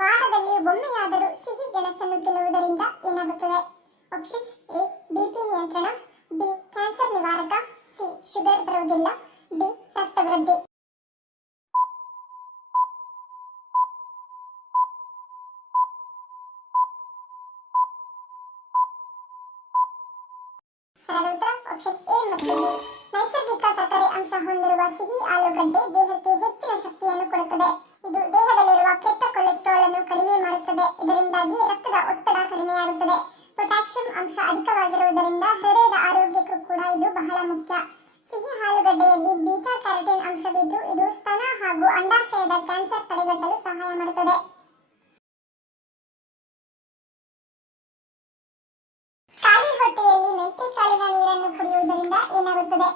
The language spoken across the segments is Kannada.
ವಾರದಲ್ಲಿ ಒಮ್ಮೆಯಾದರೂ ಸಿಹಿ ಗೆಣಸನ್ನು ತಿನ್ನುವುದರಿಂದ ಏನಾಗುತ್ತದೆ? ಆಪ್ಷನ್ಸ್: ಎ ಬಿಪಿ ನಿಯಂತ್ರಣ, ಬಿ ಕ್ಯಾನ್ಸರ್ ನಿವಾರಕ, ಸಿ ಶುಗರ್ ಬರುವುದಿಲ್ಲ, ಡಿ ರಕ್ತವೃದ್ಧಿ. ಸರಳ ಉತ್ತರ ಆಪ್ಷನ್ ಎ ಮತ್ತು ಬಿ. ನೈಸರ್ಗಿಕ ಸಕ್ಕರೆ ಅಂಶ ಹೊಂದಿರುವ ಸಿಹಿ ಆಲೂಗಡ್ಡೆ ದೇಹಕ್ಕೆ ಹೆಚ್ಚಿನ ಶಕ್ತಿಯನ್ನು ಕೊಡುತ್ತದೆ. ಇದು ದೇಹದಲ್ಲಿರುವ ಕೆಟ್ಟ ಕೊಲೆಸ್ಟ್ರಾಲ್ ಅನ್ನು ಕಡಿಮೆ ಮಾಡುತ್ತದೆ. ಇದರಿಂದಾಗಿ ರಕ್ತದ ಒತ್ತಡ ಕಡಿಮೆಯಾಗುತ್ತದೆ. ಪೊಟ್ಯಾಷಿಯಂ ಅಂಶ ಅಧಿಕವಾಗಿರುವುದರಿಂದ ಹೃದಯದ ಆರೋಗ್ಯಕ್ಕೂ ಕೂಡ ಇದು ಬಹಳ ಮುಖ್ಯ. ಸಿಹಿ ಆಲೂಗಡ್ಡೆಯಲ್ಲಿ ಬೀಟಾ ಕ್ಯಾರೋಟಿನ್ ಅಂಶವಿದ್ದು ಇದು ಸ್ತನ ಹಾಗೂ ಅಂಡಾಶಯದ ಕ್ಯಾನ್ಸರ್ ತಡೆಗಟ್ಟಲು ಸಹಾಯ ಮಾಡುತ್ತದೆ. ಖಾಲಿ ಹೊಟ್ಟೆಯಲ್ಲಿ ಮೆಂತೆಕಾಳಿನ ನೀರನ್ನು ಕುಡಿಯುವುದರಿಂದ ಏನಾಗುತ್ತದೆ?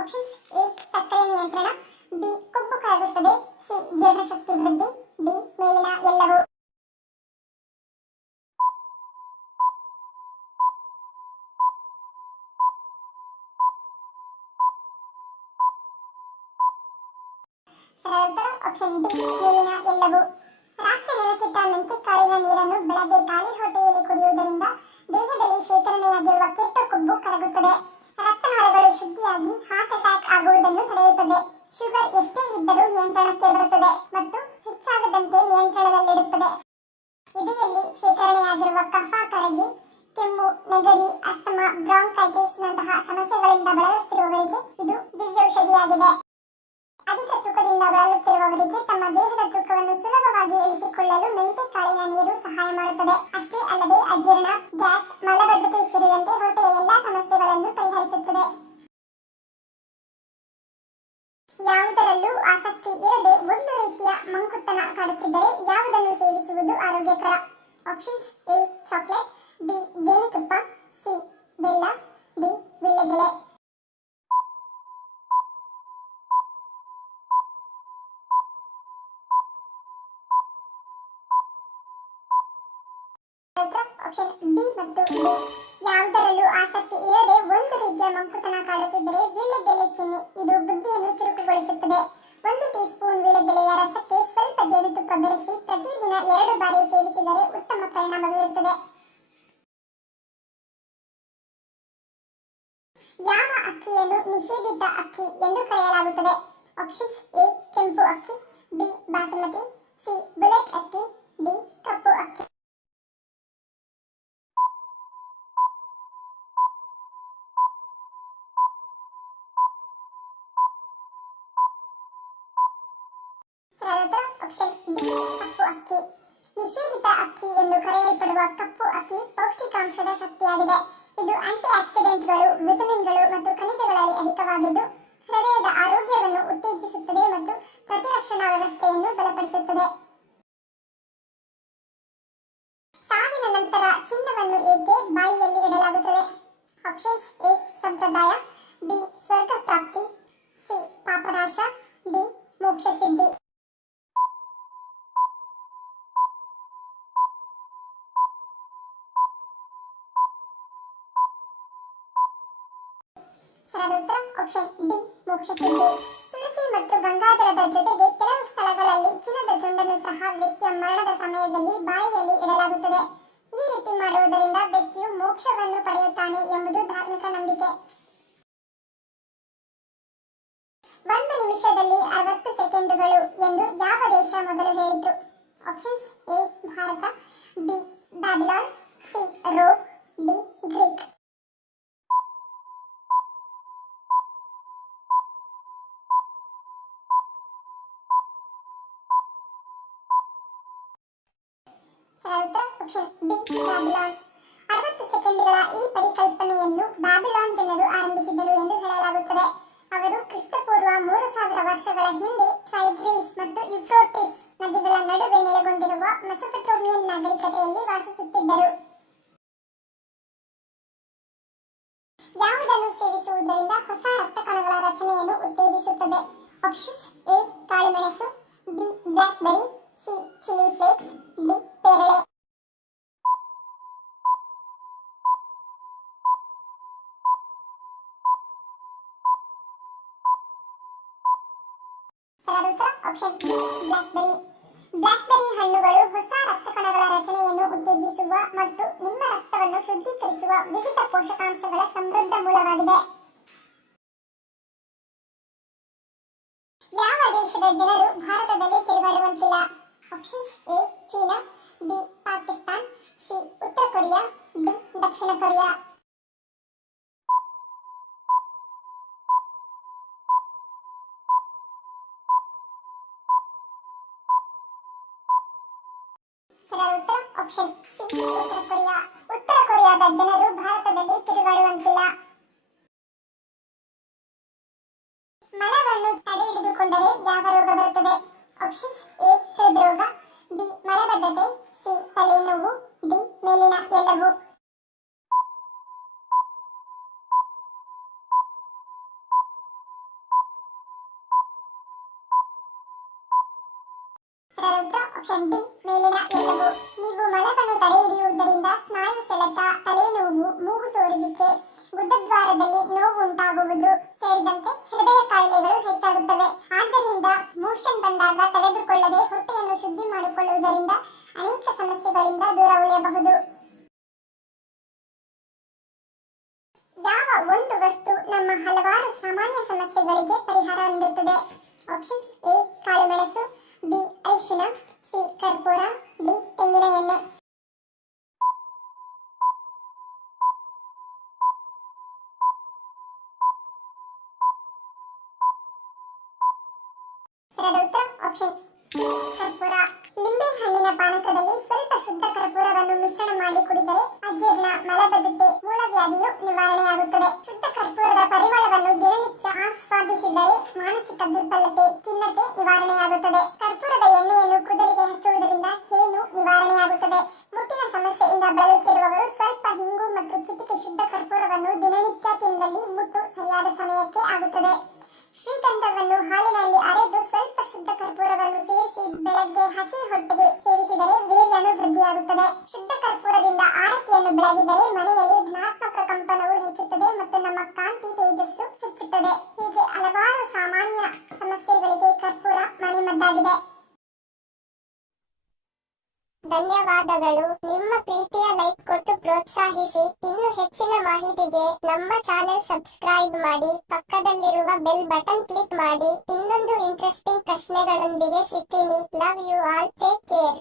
ಆಪ್ಷನ್ಸ್: ಎ ಸಕ್ಕರೆ ನಿಯಂತ್ರಣ, ಬಿ ಕೊಬ್ಬು ಕರಗುತ್ತದೆ, ಸಿ ಜೀರ್ಣಶಕ್ತಿ ವೃದ್ಧಿ, ಡಿ ಮೇಲಿನ ಎಲ್ಲವೂ. ಆಪ್ಷನ್ ಡಿ ಮೇಲಿನ ಎಲ್ಲವೂ. ರಾತ್ರಿ ನೆನೆಸಿಟ್ಟ ಮೆಂತೆಕಾಳಿನ ನೀರನ್ನು ಬೆಳಗ್ಗೆ ಖಾಲಿ ಹೊಟ್ಟೆಯಲ್ಲಿ ಕುಡಿಯುವುದರಿಂದ ದೇಹದಲ್ಲಿ ಶೇಖರಣೆಯಾಗಿರುವ ಕೆಟ್ಟ ಕೊಬ್ಬು ಕರಗುತ್ತದೆ. ರಕ್ತನಾಳಗಳು ಶುದ್ಧಿಯಾಗಿ ಹಾರ್ಟ್ ಅಟ್ಯಾಕ್ ಆಗುವುದನ್ನು ತಡೆಯುತ್ತದೆ. ಶುಗರ್ ಎಷ್ಟೇ ಇದ್ದರೂ ನಿಯಂತ್ರಣಕ್ಕೆ ಬರುತ್ತದೆ ಮತ್ತು ಹೆಚ್ಚಾಗದಂತೆ ನಿಯಂತ್ರಣದಲ್ಲಿಡುತ್ತದೆ. ಎದೆಯಲ್ಲಿ ಶೇಖರಣೆಯಾಗಿರುವ ಕಫ ಕರಗಿ ಕೆಮ್ಮು, ನೆಗಡಿ, ಅಸ್ತಮಾ, ಬ್ರಾಂಕೈಟಿಸ್ ನಂತಹ ಸಮಸ್ಯೆಗಳಿಂದ ಬಳಲುತ್ತಿರುವವರಿಗೆ ಇದು ದಿವ್ಯೌಷಧಿಯಾಗಿದೆ. ಅಧಿಕ ತೂಕದಿಂದ ಬಳಲುತ್ತಿರುವವರಿಗೆ ತಮ್ಮ ದೇಹದ ತೂಕವನ್ನು ಸುಲಭವಾಗಿ ಇಳಿಸಿಕೊಳ್ಳಲು ಮೆಂತೆಕಾಳಿನ ನೀರು ಸಹಾಯ ಮಾಡುತ್ತದೆ. ಅಷ್ಟೇ ಅಲ್ಲದೆ ಅಜೀರ್ಣ, ಗ್ಯಾಸ್, ಮಲಬದ್ಧತೆ ಸೇರಿದಂತೆ ಹೊಟ್ಟೆಯ ಎಲ್ಲಾ ಸಮಸ್ಯೆಗಳನ್ನು ಪರಿಹರಿಸುತ್ತದೆ. ಯಾವುದರಲ್ಲೂ ಆಸಕ್ತಿ ಇರದೆ ಒಂದು ರೀತಿಯ ಮಂಕುತನ ಕಾಡುತ್ತಿದ್ದರೆ ಯಾವುದನ್ನು ಸೇವಿಸುವುದು ಆರೋಗ್ಯಕರ? ಆಪ್ಷನ್ಸ್: ಎ ಚಾಕ್ಲೇಟ್, ಬಿ ಜೇನುತುಪ್ಪ, ಸಿ ಬೆಲ್ಲ, ಡಿ ವೀಳ್ಯದೆಲೆ. ಆಪ್ಷನ್ ಬಿ ಮತ್ತು ಡಿ. ಯಾವುದರಲ್ಲೂ ಆಸಕ್ತಿ ಇರದೆ ಒಂದು ರೀತಿಯ ಮಂಕುತನ ಕಾಡುತ್ತಿದ್ದರೆ ವೀಳ್ಯದೆಲೆ ತಿನ್ನಿ. ಇದು ಬುದ್ಧಿಯನ್ನು ಚುರುಕುಗೊಳಿಸುತ್ತದೆ. 1 ಟೀ ಸ್ಪೂನ್ ವೀಳ್ಯದೆಲೆಯ ರಸಕ್ಕೆ ಸ್ವಲ್ಪ ಜೇನುತುಪ್ಪ ಬೆರೆಸಿ ಪ್ರತಿದಿನ 2 ಬಾರಿ ಸೇವಿಸಿದರೆ ಉತ್ತಮ ಪರಿಣಾಮ ಬೀರುತ್ತದೆ. ಯಾವ ಅಕ್ಕಿಯನ್ನು ನಿಷೇಧಿತ ಅಕ್ಕಿ ಎಂದು ಕರೆಯಲಾಗುತ್ತದೆ? ಆಪ್ಷನ್ಸ್: ಎ ಕೆಂಪು ಅಕ್ಕಿ, ಬಿ ಬಾಸುಮತಿ, ಸಿ ಬುಲೆಟ್ ಅಕ್ಕಿ, ಡಿ ಕಪ್ಪು ಅಕ್ಕಿ. ಆಪ್ಷನ್ ಡಿ ಕಪ್ಪು ಅಕ್ಕಿ. ನಿಷೇಧಿತ ಅಕ್ಕಿ ಎಂದು ಕರೆಯಲ್ಪಡುವ ಕಪ್ಪು ಅಕ್ಕಿ ಪೌಷ್ಟಿಕಾಂಶದ ಶಕ್ತಿಯಾಗಿದೆ. ಇದು ಆಂಟಿ ಆಕ್ಸಿಡೆಂಟ್ಗಳು, ವಿಟಮಿನ್ಗಳು ಮತ್ತು ಖನಿಜಗಳಲ್ಲಿ ಅಧಿಕವಾಗಿದ್ದು ಹೃದಯದ ಆರೋಗ್ಯವನ್ನು ಉತ್ತೇಜಿಸುತ್ತದೆ ಮತ್ತು ಪ್ರತಿರಕ್ಷಣಾ ವ್ಯವಸ್ಥೆಯನ್ನು ಬಲಪಡಿಸುತ್ತದೆ. ಸಾವಿನ ನಂತರ ಚಿನ್ನವನ್ನು ಏಕೆ ಬಾಯಿಯಲ್ಲಿ ಇಡಲಾಗುತ್ತದೆ? ಆಪ್ಷನ್ಸ್: ಎ ಸಂಪ್ರದಾಯ, ಬಿ ಸ್ವರ್ಗ ಪ್ರಾಪ್ತಿ, ಸಿ ಪಾಪನಾಶ, ಡಿ ಮೋಕ್ಷ ಸಿದ್ಧಿ. ಆಪ್ಷನ್ ಡಿ ಮೋಕ್ಷ ಸಿದ್ಧಿ. ತುಳಸಿ ಮತ್ತು ಗಂಗಾಜಲದ ಜೊತೆಗೆ ಕೆಲವು ಸ್ಥಳಗಳಲ್ಲಿ ಚಿನ್ನದ ತುಂಡನ್ನು ಸಹ ವ್ಯಕ್ತಿಯ ಮರಣದ ಸಮಯದಲ್ಲಿ ಬಾಯಿಯಲ್ಲಿ ಇಡಲಾಗುತ್ತದೆ. ಈ ರೀತಿ ಮಾಡುವುದರಿಂದ ವ್ಯಕ್ತಿಯು ಮೋಕ್ಷವನ್ನು ಪಡೆಯುತ್ತಾನೆ ಎಂಬುದು ಧಾರ್ಮಿಕ ನಂಬಿಕೆ. 1 ನಿಮಿಷದಲ್ಲಿ 60 ಸೆಕೆಂಡುಗಳು ಎಂದು ಯಾವ ದೇಶ ಮೊದಲು ಹೇಳಿತು? Options: A Bharat, B Babylon, C Rome, D Greek. Option B Babylon. 60 ಸೆಕೆಂಡ್ಗಳ ಈ ಪರಿಕಲ್ಪನೆಯನ್ನು ಬ್ಯಾಬಿಲಾನ್ ಜನರು ಆರಂಭಿಸಿದರು ಎಂದು ಹೇಳಲಾಗುತ್ತದೆ. ಅವರು ಕ್ರಿಸ್ತಪೂರ್ವ 3000 ವರ್ಷಗಳ ಹಿಂದೆ ಟೈಗ್ರೀಸ್ ಮತ್ತು ಯುಫ್ರೋಟಿಸ್ ನದಿಗಳ ನಡುವೆ ನೆಲೆಗೊಂಡಿರುವ ಮೆಸೊಪೊಟೇಮಿಯನ್ ನಾಗರಿಕತೆಯಲ್ಲಿ ವಾಸಿಸುತ್ತಿದ್ದರು. ಯಾವುದನ್ನು ಸೇವಿಸುವುದರಿಂದ ಹೊಸ ರಕ್ತ ಕಣಗಳ ರಚನೆಯನ್ನು ಉತ್ತೇಜಿಸುತ್ತದೆ? ಆಪ್ಷನ್ಸ್: ಎ ಕಾಳುಮೆಣಸು, B blackberry, C chilli flakes, D ಪೇರಳೆ. Option B blackberry. ಬ್ಲಾಕ್ಬೆರಿ ಹಣ್ಣುಗಳು ಹೊಸ ಕೋಶಗಳ ರಚನೆಯನ್ನು ಉತ್ತೇಜಿಸುವ ಮತ್ತು ನಿಮ್ಮ ರಕ್ತವನ್ನು ಶುದ್ಧೀಕರಿಸುವ ವಿವಿಧ ಪೋಷಕಾಂಶಗಳ ಸಮೃದ್ಧ ಮೂಲವಾಗಿದೆ. ಯಾವ ದೇಶದ ಜನರು ಭಾರತದಲ್ಲಿ ತಿರುಗಾಡುವಂತಿಲ್ಲ? Options: A China, B Pakistan, C ಉತ್ತರ ಕೊರಿಯಾ, ಡಿ ದಕ್ಷಿಣ ಕೊರಿಯಾ. ಸರಿಯಾದ ಉತ್ತರ ಆಪ್ಷನ್ ಸಿ ಉತ್ತರ ಕೊರಿಯಾ. ಉತ್ತರ ಕೊರಿಯಾದ ಜನರು ಭಾರತದಲ್ಲಿ ತಿರುಗಾಡುವಂತಿಲ್ಲ. ಮಲವನ್ನು ತಡೆ ಹಿಡಿದುಕೊಂಡರೆ ಯಾವ ರೋಗ ಬರುತ್ತದೆ? ಆಪ್ಷನ್ಸ್: ಎ ಹೃದ್ರೋಗ, ಬಿ ಮಲಬದ್ಧತೆ, ಸಿ ತಲೆನೋವು, ಡಿ ಮೇಲಿನ ಎಲ್ಲವೂ. ಆಪ್ಷನ್ ಡಿ ಮೇಲಿನ ಎಲ್ಲವೂ. ನೀವು ಮಲವನ್ನು ತಡೆ ಹಿಡಿಯುವುದರಿಂದ ಸ್ನಾಯು ಸೆಳೆತ, ತಲೆನೋವು, ಮೂಗು ಸೋರುವಿಕೆ, ಗುದದ್ವಾರದಲ್ಲಿ ನೋವು ಉಂಟಾಗುವುದು ಸೇರಿದಂತೆ ಹೃದಯ ಕಾಯಿಲೆಗಳು ಹೆಚ್ಚಾಗುತ್ತವೆ. ಆದ್ದರಿಂದ ಮೋಷನ್ ಬಂದಾಗ ತಡೆದುಕೊಳ್ಳದೆ ಹೊಟ್ಟೆಯನ್ನು ಶುದ್ಧಿ ಮಾಡಿಕೊಳ್ಳುವುದರಿಂದ ಅನೇಕ ಸಮಸ್ಯೆಗಳಿಂದ ದೂರ ಉಳಿಯಬಹುದು. ಯಾವ ಒಂದು ವಸ್ತು ನಮ್ಮ ಹಲವಾರು ಸಾಮಾನ್ಯ ಸಮಸ್ಯೆಗಳಿಗೆ ಪರಿಹಾರ ನೀಡುತ್ತದೆ? ಆಪ್ಷನ್ಸ್: ಎ ಕಾಳುಮೆಣಸು, ಬಿ ಅರಿಶಿನ, ಸಿ ಕರ್ಪೂರ, ಡಿ ತೆಂಗಿನ ಎಣ್ಣೆ. ಸರಿಯಾದ ಉತ್ತರ ಆಪ್ಷನ್ ಕರ್ಪೂರ. ಲಿಂಬೆ ಹಣ್ಣಿನ ಪಾನಕದಲ್ಲಿ ಸ್ವಲ್ಪ ಶುದ್ಧ ಕರ್ಪೂರವನ್ನು ಮಿಶ್ರಣ ಮಾಡಿ ಕುಡಿದರೆ ಅಜೀರ್ಣ, ಮಲಬದ್ಧತೆ, ಮೂಲವ್ಯಾಧಿಯು ನಿವಾರಣೆಯಾಗುತ್ತದೆ. ಶುದ್ಧ ಕರ್ಪೂರದ ಪರಿಮಳವನ್ನು ದಿನನಿತ್ಯ ಆಸ್ವಾದಿಸಿದರೆ ಮಾನಸಿಕ ದುರ್ಬಲತೆ, ಖಿನ್ನತೆ ನಿವಾರಣೆಯಾಗುತ್ತದೆ. ಕರ್ಪೂರದ ಎಣ್ಣೆಯನ್ನು ಕೂದಲಿಗೆ ಹಚ್ಚುವುದರಿಂದ ಹೇನು ನಿವಾರಣೆಯಾಗುತ್ತದೆ. ಮುಟ್ಟಿನ ಸಮಸ್ಯೆಯಿಂದ ಬಳಲುತ್ತಿರುವವರು ಸ್ವಲ್ಪ ಹಿಂಗು ಮತ್ತು ಚಿಟಿಕೆ ಶುದ್ಧ ಕರ್ಪೂರವನ್ನು ದಿನನಿತ್ಯ ತಿಂದಲ್ಲಿ ಮುಟ್ಟು ಸರಿಯಾದ ಸಮಯಕ್ಕೆ ಆಗುತ್ತದೆ. ಶ್ರೀಗಂಧವನ್ನು ಹಾಲಿನಲ್ಲಿ ಅರೆದು ಸ್ವಲ್ಪ ಶುದ್ಧ ಕರ್ಪೂರವನ್ನು ಸೇರಿಸಿ ಬೆಳಗ್ಗೆ ಹಸಿ ಹೊಟ್ಟೆಗೆ ಸೇವಿಸಿದರೆ ವೀರ್ಯನು ವೃದ್ಧಿಯಾಗುತ್ತದೆ. ಶುದ್ಧ ಕರ್ಪೂರದಿಂದ ಆರತಿಯನ್ನು ಬೆಳಗಿದರೆ ಮನೆಯಲ್ಲಿ ಧನಾತ್ಮಕ ಕಂಪನವು ಹೆಚ್ಚುತ್ತದೆ ಮತ್ತು ನಮ್ಮ ಕಾಂತಿ ತೇಜಸ್ಸು ಹೆಚ್ಚುತ್ತದೆ. ಹೀಗೆ ಹಲವಾರು ಸಾಮಾನ್ಯ ಸಮಸ್ಯೆಗಳಿಗೆ ಕರ್ಪೂರ ಮನೆಮದ್ದಾಗಿದೆ. ಧನ್ಯವಾದಗಳು. ನಿಮ್ಮ ಪ್ರೀತಿಯ ಲೈಕ್ ಕೊಟ್ಟು ಪ್ರೋತ್ಸಾಹಿಸಿ. ಇನ್ನು ಹೆಚ್ಚಿನ ಮಾಹಿತಿಗೆ ನಮ್ಮ ಚಾನೆಲ್ ಸಬ್ಸ್ಕ್ರೈಬ್ ಮಾಡಿ, ಪಕ್ಕದಲ್ಲಿರುವ ಬೆಲ್ ಬಟನ್ ಕ್ಲಿಕ್ ಮಾಡಿ. ಇನ್ನೊಂದು ಇಂಟ್ರೆಸ್ಟಿಂಗ್ ಪ್ರಶ್ನೆಗಳೊಂದಿಗೆ ಸಿಗ್ತೀನಿ. Love you all. Take care.